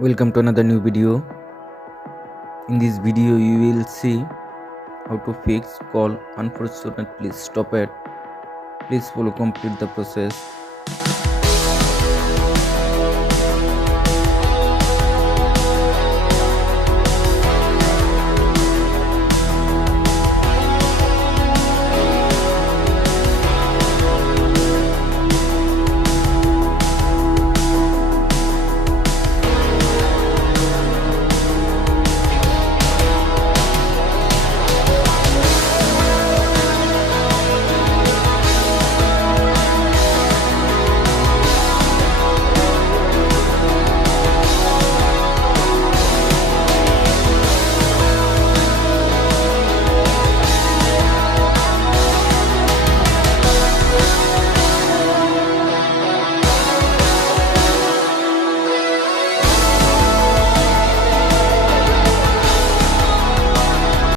Welcome to another new video. In this video you will see how to fix call unfortunately stop it. Please follow complete the process.